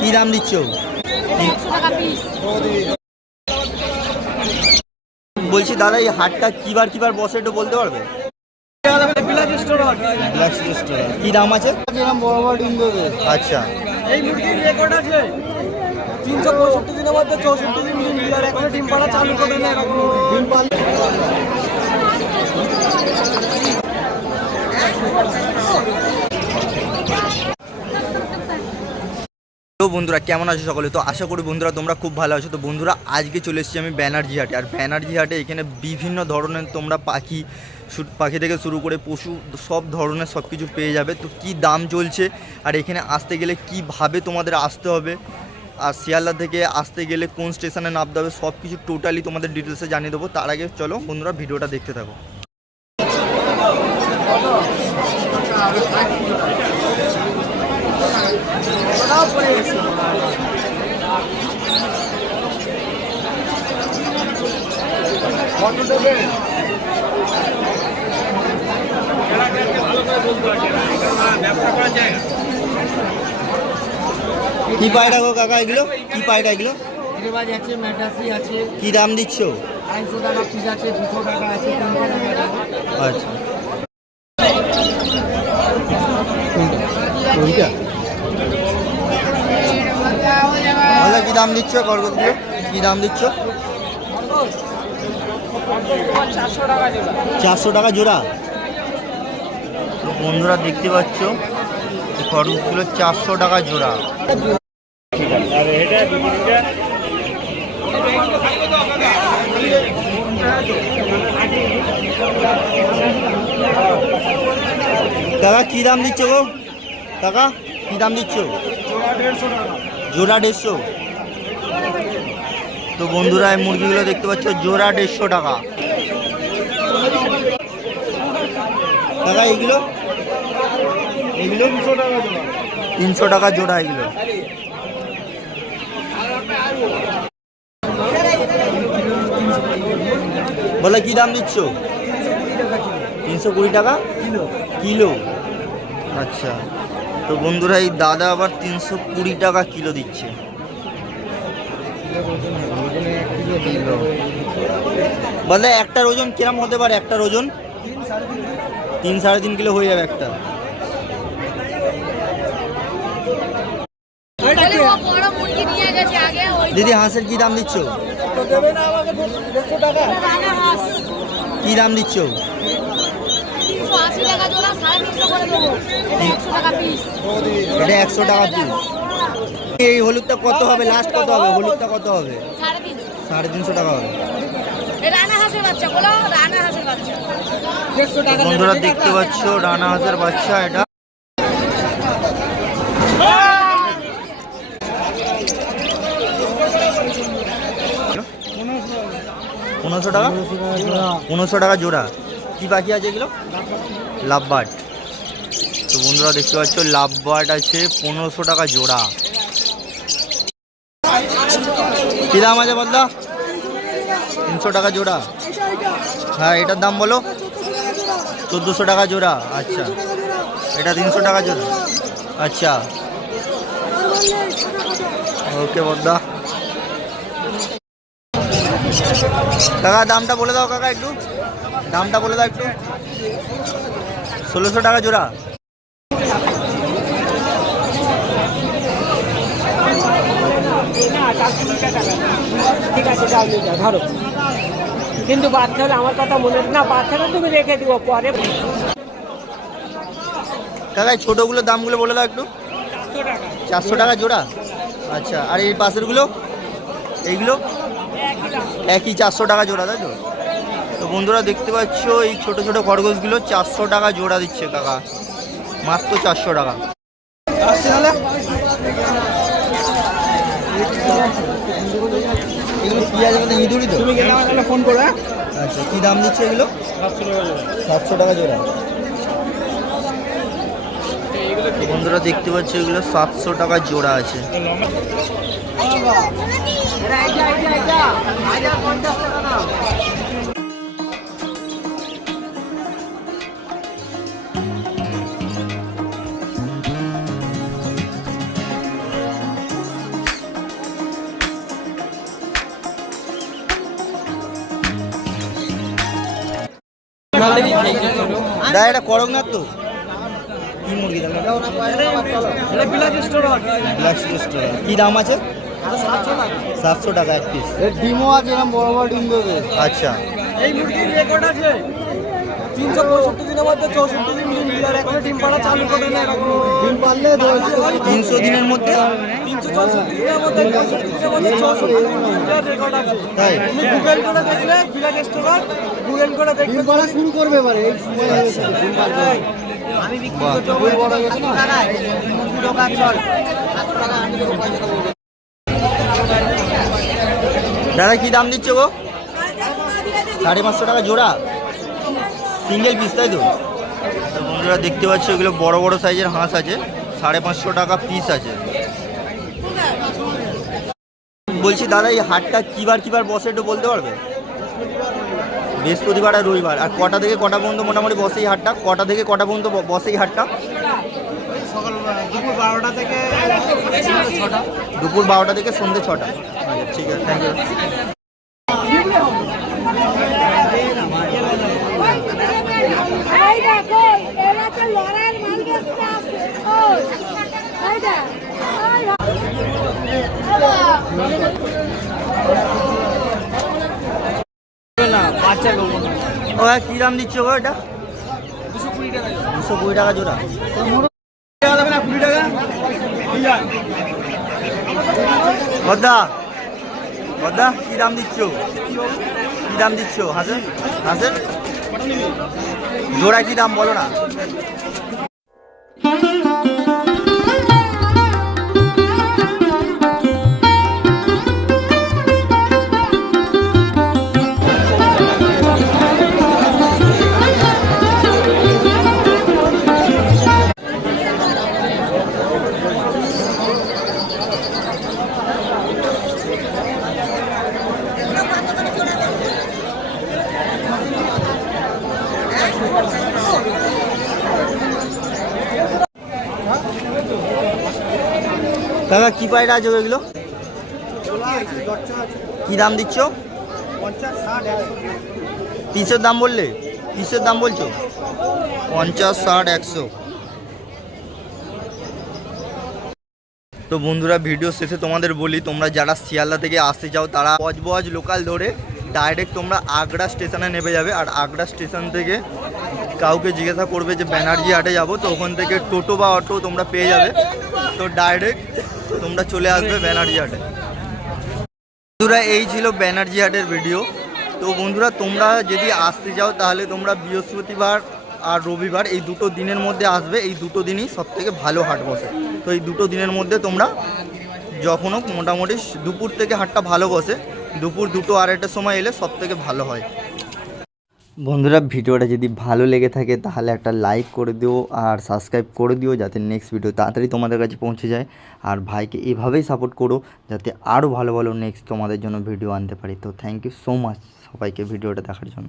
কি দাম দিচ্ছ? বলছি দাদা, এই হাটটা কিবার কিবার বসে একটু বলতে পারবে? কি দাম আছে? আচ্ছা, এই মুরগির রেকর্ড আছে 365 দিনের মধ্যে 64 দিন ডিম দিয়ে, আর এখনো ডিম পাড়া চালু করে না। ডিম পাড়া তো বন্ধুরা কেমন আছো সকলে? তো আশা করি বন্ধুরা তোমরা খুব ভালো আছো। তো বন্ধুরা আজকে চলে এসেছি আমি ব্যানার্জি হাটে। আর ব্যানার্জি হাটে এখানে বিভিন্ন ধরনের তোমরা পাখি থেকে শুরু করে পশু সব ধরনের সব কিছু পেয়ে যাবে। তো কি দাম চলছে আর এখানে আসতে গেলে কিভাবে তোমাদের আসতে হবে, আর শিয়ালদা থেকে আসতে গেলে কোন স্টেশনে নামতে হবে, সব কিছু টোটালি তোমাদের ডিটেলসে জানিয়ে দেবো। তার আগে চলো বন্ধুরা ভিডিওটা দেখতে থাকো। কি পায়রা গো কাকা এগুলো? কি পায়রা এগুলো? কি দাম দিচ্ছ? 250 টাকা পিস আছে, 200 টাকা আছে, 300 টাকা। আচ্ছা, তাহলে কি দাম দিচ্ছ খরগোশগুলো? কি দাম দিচ্ছ? 400 টাকা জোড়া। বন্ধুরা দেখতে পাচ্ছ এই খরগোশগুলো 400 টাকা জোড়া। কাকা কি দাম দিচ্ছ গো? কাকা কি দাম দিচ্ছ? জোড়া 150। তো বন্ধুরা এই মুরগিগুলো দেখতে পাচ্ছ জোড়া 150 টাকা। কাকা এগুলো? এগুলো 300 টাকা জোড়া। এগুলো বলে কি দাম দিচ্ছ? 320 টাকা কিলো। আচ্ছা, তো বন্ধুরা এই দাদা আবার 320 টাকা কিলো দিচ্ছে। বলে একটার ওজন কিরম হতে পারে? একটার ওজন 3-3.5 কিলো হয়ে যাবে একটা। দিদি হাঁসের কি দাম দিচ্ছ? কি দাম দিচ্ছ? এটা 100 টাকা পিস। এই হলুদটা কত হবে? লাস্ট কত হবে? হলুদটা কত হবে? 350 টাকা হবে। বন্ধুরা দেখতে পাচ্ছ রানা হাঁসের বাচ্চা। এটা পনেরোশো টাকা। 1500 টাকা জোড়া। কি পাখি আছে এগুলো? লাভবার্ড। তো বন্ধুরা দেখতে পাচ্ছ লাভবার্ড আছে 1500 টাকা জোড়া। কি দাম আছে বলদা? 300 টাকা জোড়া। হ্যাঁ এটার দাম বলো? 1400 টাকা জোড়া। আচ্ছা, এটা 300 টাকা জোড়া। আচ্ছা, ওকে বলদা। কাকা দামটা বলে দাও কাকা, একটু দামটা বলে দাও একটু। 1600 টাকা জোড়া। ঠিক আছে ধরো, কিন্তু বাচ্চারা আমার কথা মনে না, বাচ্চারা তুমি রেখে দিও পরে। কাকা ছোটোগুলোর দামগুলো বলে দাও একটু। 400 টাকা জোড়া। আচ্ছা, আর এই পাশেরগুলো? এইগুলো একই 400 টাকা জোড়া, তাই তো? তো বন্ধুরা দেখতে পাচ্ছ এই ছোটো ছোটো খরগোশগুলো 400 টাকা জোড়া দিচ্ছে কাকা, মাত্র 400 টাকা। এগুলো কি আছে মানে ইঁদুরই তো? ফোন করে। আচ্ছা, কি দাম দিচ্ছে এগুলো? 700 টাকা জোড়া। বন্ধুরা দেখতে পাচ্ছ এগুলো 700 টাকা জোড়া আছে। অলরেডি খেয়েছে ছোট দা এটা করকনাথ তো কি মুরগি দাদা এটা বিলাক স্টোর ব্ল্যাক স্টোর কি দাম আছে 700 টাকা এক পিস এর ডিমও আছে এরকম বড় বড় ডিম দেবে। আচ্ছা এই মুরগির রেকর্ড আছে 365 দিনের মধ্যে 64 দিন ডিম দিয়ে আর এখনো ডিম পাড়া চালু করে না এরকম ডিম পারলে 300 দিনের মধ্যে 364 দিনের মধ্যে 64 দিন ডিম দেওয়ার রেকর্ড আছে তাই তুমি গুগল করে দেখলে বিলাক স্টোর গুগল করে দেখলে ডিম পাড়া শুরু করবে এবারে এই সময় হয়ে গেছে ডিম পাড়তে। আমি বিক্রি বাহ। করতে খুবই বড় হয়ে গেছে না? মুরগি দোকান চল দাদা কি দাম দিচ্ছে গো 550 টাকা জোড়া সিঙ্গেল পিস তাই তো তো বন্ধুরা দেখতে পাচ্ছ এগুলো বড় বড় সাইজের হাঁস আছে 550 টাকা পিস আছে বলছি দাদা এই হাটটা কিবার বসে একটু বলতে পারবে বৃহস্পতিবার আর রবিবার আর কটা থেকে কটা পর্যন্ত মোটামুটি বসে এই হাটটা কটা থেকে কটা পর্যন্ত বসে এই হাটটা সকাল দুপুর 12টা থেকে 6টা দুপুর 12টা থেকে সন্ধ্যে 6টা আচ্ছা ঠিক আছে থ্যাংক ইউ এই দেখো এরা তো লড়াইয়ের মাল বেচতে আসে ওই এই দেখ না বাচ্চা লোক ও হ্যাঁ কী দাম দিচ্ছে গো এটা 220 টাকা জোড়া বদ্দা বদ্দা কী দাম দিচ্ছ কী দাম দিচ্ছ হাঁসের হাঁসের জোড়া কী দাম বলো না কাকা কি পায়রা আছে এগুলো কি দাম দিচ্ছ 30 দাম বললে 30 দাম বলছো 50 60 100 তো বন্ধুরা ভিডিও শেষে তোমাদের বলি তোমরা যারা শিয়ালদা থেকে আসতে চাও তারা বজবজ লোকাল ধরে ডাইরেক্ট তোমরা আগ্রা স্টেশনে নেমে যাবে আর আগ্রা স্টেশন থেকে কাউকে জিজ্ঞাসা করবে যে ব্যানার্জি হাটে যাবো তো ওখান থেকে টোটো বা অটো তোমরা পেয়ে যাবে তো ডাইরেক্ট তোমরা চলে আসবে ব্যানার্জি হাটে বন্ধুরা এই ছিল ব্যানার্জি হাটের ভিডিও তো বন্ধুরা তোমরা যদি আসতে যাও তাহলে তোমরা বৃহস্পতিবার আর রবিবার এই দুটো দিনের মধ্যে আসবে এই দুটো দিনই সবথেকে ভালো হাট বসে তো এই দুটো দিনের মধ্যে তোমরা যখন হোক মোটামুটি দুপুর থেকে হাটটা ভালো বসে দুপুর 2টো আড়াইটার সময় এলে সবথেকে ভালো হয় বন্ধুরা ভিডিওটা যদি ভালো লেগে থাকে তাহলে একটা লাইক করে দিও আর সাবস্ক্রাইব করে দিও যাতে নেক্সট ভিডিও তাড়াতাড়ি তোমাদের কাছে পৌঁছে যায় আর ভাইকে এভাবেই সাপোর্ট করো যাতে আরও ভালো ভালো নেক্সট তোমাদের জন্য ভিডিও আনতে পারি তো থ্যাংক ইউ সো মাচ সবাইকে ভিডিওটা দেখার জন্য